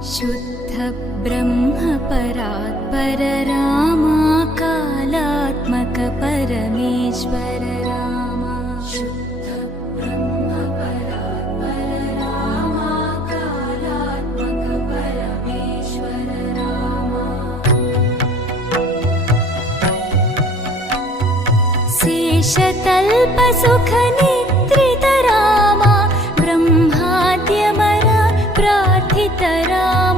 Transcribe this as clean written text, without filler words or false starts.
शुद्ध ब्रह्म परात्पर रामा कालात्मक परमेश्वर रामा शुद्ध ब्रह्म परात्पर रामा कालात्मक परमेश्वर रामा शेषतल्प सुख निद्रित रामा ब्रह्माद्यमर प्रार्थित रामा